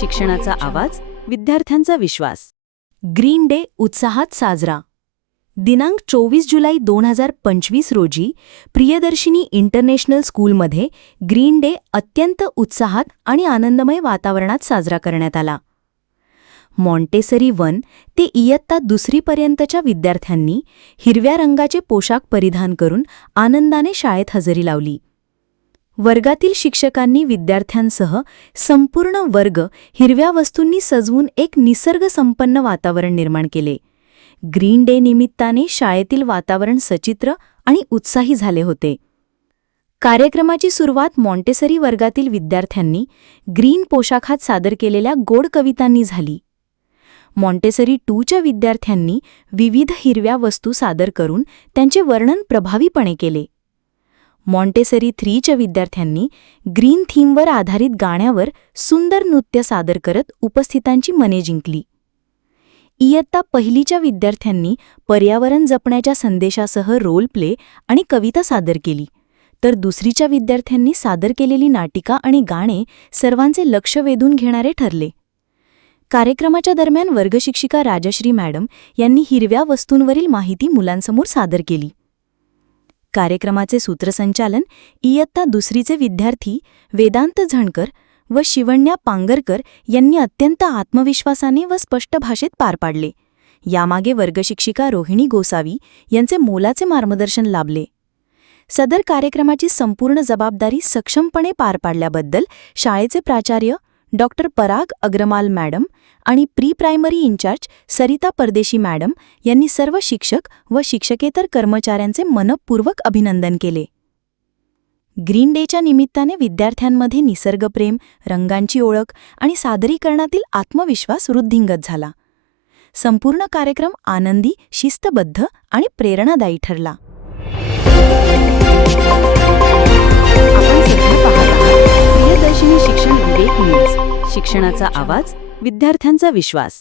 शिक्षणाचा आवाज, विद्यार्थ्यांचा विश्वास. ग्रीन डे उत्साहात साजरा. दिनांक 24 जुलै 2025 रोजी प्रियदर्शिनी इंटरनॅशनल स्कूलमध्ये ग्रीन डे अत्यंत उत्साहात आणि आनंदमय वातावरणात साजरा करण्यात आला. मॉन्टेसरी 1 ते इयत्ता 2 पर्यंतच्या विद्यार्थ्यांनी हिरव्या रंगाचे पोशाख परिधान करून आनंदाने शाळेत हजेरी लावली. वर्गातील शिक्षकांनी विद्यार्थ्यांसह संपूर्ण वर्ग हिरव्या वस्तूंनी सजवून एक निसर्गसंपन्न वातावरण निर्माण केले. ग्रीन डे निमित्ताने शाळेतील वातावरण सचित्र आणि उत्साही झाले होते. कार्यक्रमाची सुरुवात मॉन्टेसरी वर्गातील विद्यार्थ्यांनी ग्रीन पोशाखात सादर केलेल्या गोड कवितांनी झाली. मॉन्टेसरी 2च्या विद्यार्थ्यांनी विविध हिरव्या वस्तू सादर करून त्यांचे वर्णन प्रभावीपणे केले. मॉन्टेसरी 3च्या विद्यार्थ्यांनी ग्रीन थीमवर आधारित गाण्यावर सुंदर नृत्य सादर करत उपस्थितांची मने जिंकली. इयत्ता 1च्या विद्यार्थ्यांनी पर्यावरण जपण्याच्या संदेशासह रोल प्ले आणि कविता सादर केली, तर 2च्या विद्यार्थ्यांनी सादर केलेली नाटिका आणि गाणे सर्वांचे लक्ष वेधून घेणारे ठरले. कार्यक्रमाच्या दरम्यान वर्गशिक्षिका राजश्री मॅडम यांनी हिरव्या वस्तूंवरील माहिती मुलांसमोर सादर केली. कार्यक्रमाचे सूत्रसंचालन इयत्ता 2चे विद्यार्थी वेदांत झणकर व शिवण्या पांगरकर यांनी अत्यंत आत्मविश्वासाने व स्पष्ट भाषेत पार पाडले. यामागे वर्गशिक्षिका रोहिणी गोसावी यांचे मोलाचे मार्गदर्शन लाभले. सदर कार्यक्रमाची संपूर्ण जबाबदारी सक्षमपणे पार पाडल्याबद्दल शाळेचे प्राचार्य डॉ. पराग अग्रवाल मॅडम आणि प्री प्रायमरी इंचार्ज सरिता परदेशी मॅडम यांनी सर्व शिक्षक व शिक्षकेतर कर्मचाऱ्यांचे मनःपूर्वक अभिनंदन केले. ग्रीन डेच्या निमित्ताने विद्यार्थ्यांमध्ये निसर्गप्रेम, रंगांची ओळख आणि सादरीकरणातील आत्मविश्वास वृद्धिंगत झाला. संपूर्ण कार्यक्रम आनंदी, शिस्तबद्ध आणि प्रेरणादायी ठरला. आपण सध्या पाहत आहात प्रियदर्शिनी शिक्षण विवेक न्यूज. शिक्षणाचा आवाज, विद्यार्थ्यांचा विश्वास.